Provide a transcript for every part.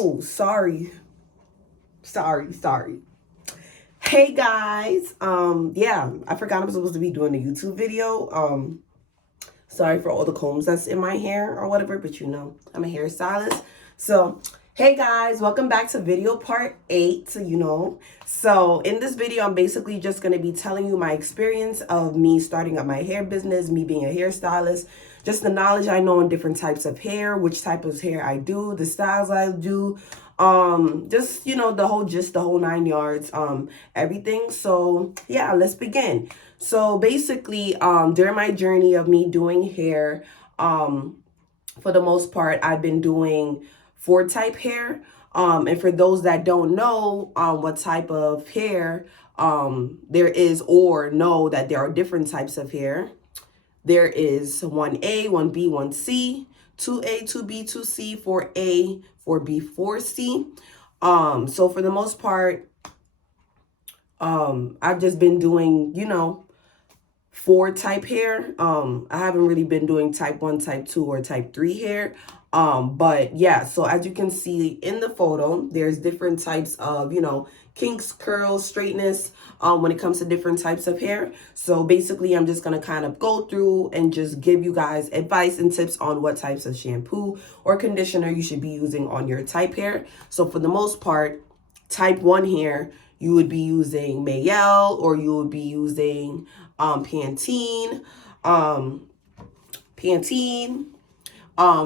Oh, sorry. Sorry. Hey guys. Yeah, I forgot I'm supposed to be doing a YouTube video. Sorry for all the combs that's in my hair or whatever, but you know, I'm a hairstylist. So, hey guys, welcome back to video part 8, So, in this video, I'm basically just going to be telling you my experience of me starting up my hair business, me being a hairstylist, just the knowledge I know on different types of hair, which type of hair I do, the styles I do, just, the whole 9 yards, everything. So, yeah, let's begin. So basically, during my journey of me doing hair, for the most part, I've been doing 4-type hair. And for those that don't know what type of hair there is, or know that there are different types of hair, there is 1A, 1B, 1C, 2A, 2B, 2C, 4A, 4B, 4C. So for the most part, I've just been doing, 4-type hair. I haven't really been doing type 1, type 2, or type 3 hair. But yeah, so as you can see in the photo, there's different types of, kinks, curls, straightness, when it comes to different types of hair. So basically, I'm just going to kind of go through and just give you guys advice and tips on what types of shampoo or conditioner you should be using on your type hair. So for the most part, type 1 hair, you would be using Mayel, or you would be using Pantene.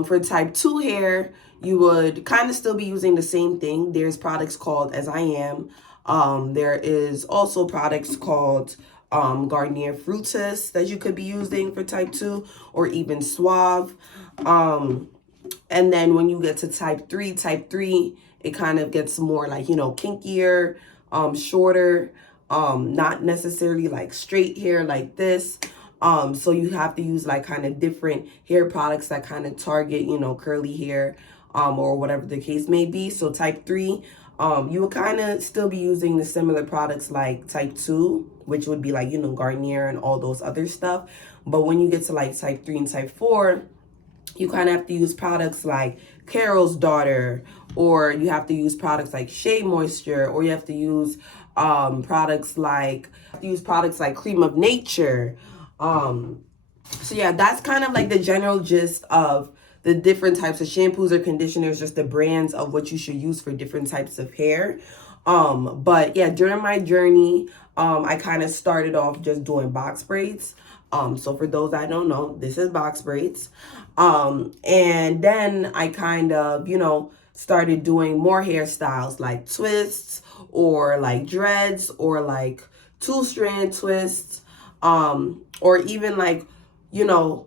For type 2 hair, you would kind of still be using the same thing. There's products called As I Am. There is also products called Garnier Fructis that you could be using for type 2, or even Suave. And then when you get to type 3, it kind of gets more like, kinkier, shorter, not necessarily like straight hair like this. So you have to use like kind of different hair products that kind of target, curly hair, or whatever the case may be. So type 3, you would kind of still be using the similar products like type 2, which would be like, Garnier and all those other stuff. But when you get to like type 3 and type 4, you kind of have to use products like Carol's Daughter, or you have to use products like Shea Moisture, or you have to use products like Cream of Nature. So yeah, that's kind of like the general gist of the different types of shampoos or conditioners, just the brands of what you should use for different types of hair. But yeah, during my journey, I kind of started off just doing box braids. So for those that don't know, this is box braids. And then I kind of, started doing more hairstyles like twists, or like dreads, or like 2-strand twists, or even like,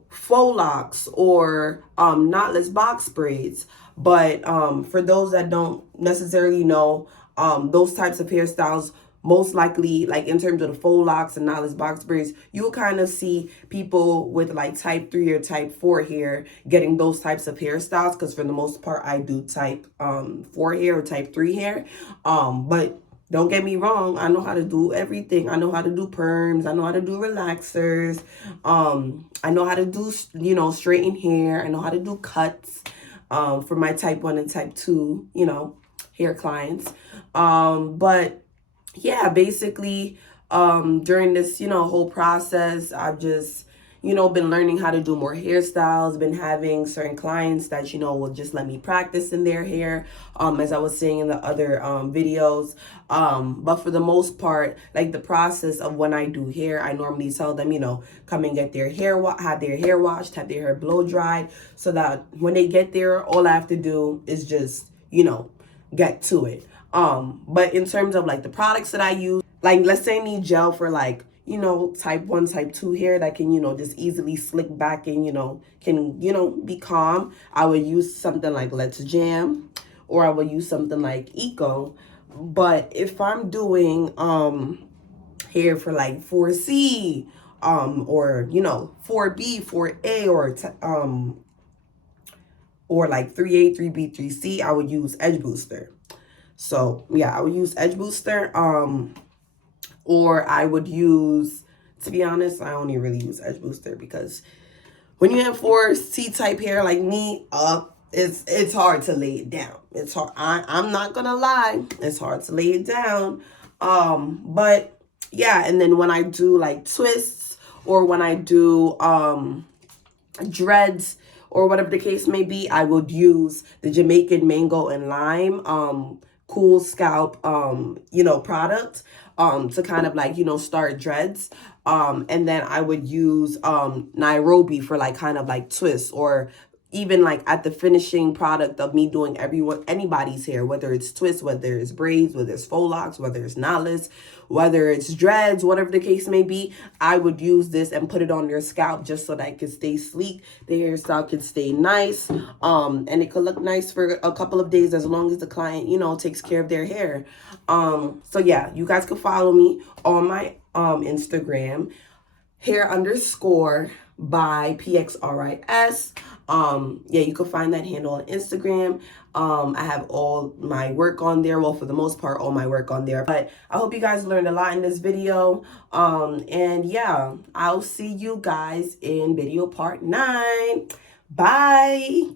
faux locks, or knotless box braids. But for those that don't necessarily know, those types of hairstyles, most likely, like in terms of the faux locks and knotless box braids, you'll kind of see people with like type 3 or type 4 hair getting those types of hairstyles, because for the most part, I do type 4 hair or type 3 hair. But don't get me wrong, I know how to do everything. I know how to do perms. I know how to do relaxers. I know how to do, straighten hair. I know how to do cuts for my type 1 and type 2, hair clients. But yeah, basically, during this, whole process, I've just, been learning how to do more hairstyles, been having certain clients that, will just let me practice in their hair, as I was saying in the other videos. But for the most part, like the process of when I do hair, I normally tell them, come and get their hair, have their hair washed, have their hair blow dried, so that when they get there, all I have to do is just, get to it. But in terms of like the products that I use, like let's say I need gel for like, type 1, type 2 hair that can, just easily slick back and, can, be calm, I would use something like Let's Jam, or I would use something like Eco. But if I'm doing hair for like 4C, or 4B, 4A, or like 3A, 3B, 3C, I would use Edge Booster. So yeah, I would use Edge Booster, or I would use, to be honest, I only really use Edge Booster because when you have 4C type hair like me, it's hard to lay it down. It's hard. I'm not gonna lie. It's hard to lay it down. But yeah, and then when I do like twists or when I do dreads or whatever the case may be, I would use the Jamaican mango and lime cool scalp product to kind of like start dreads. And then I would use Nairobi for like kind of like twists, or even like at the finishing product of me doing anybody's hair, whether it's twists, whether it's braids, whether it's faux locks, whether it's knotless, whether it's dreads, whatever the case may be, I would use this and put it on their scalp just so that it could stay sleek, the hairstyle could stay nice, and it could look nice for a couple of days as long as the client, takes care of their hair. So yeah, you guys can follow me on my Instagram, hair_by PXRIS. Yeah, you can find that handle on Instagram. I have all my work on there. Well, for the most part, all my work on there. But I hope you guys learned a lot in this video. And yeah, I'll see you guys in video part 9. Bye.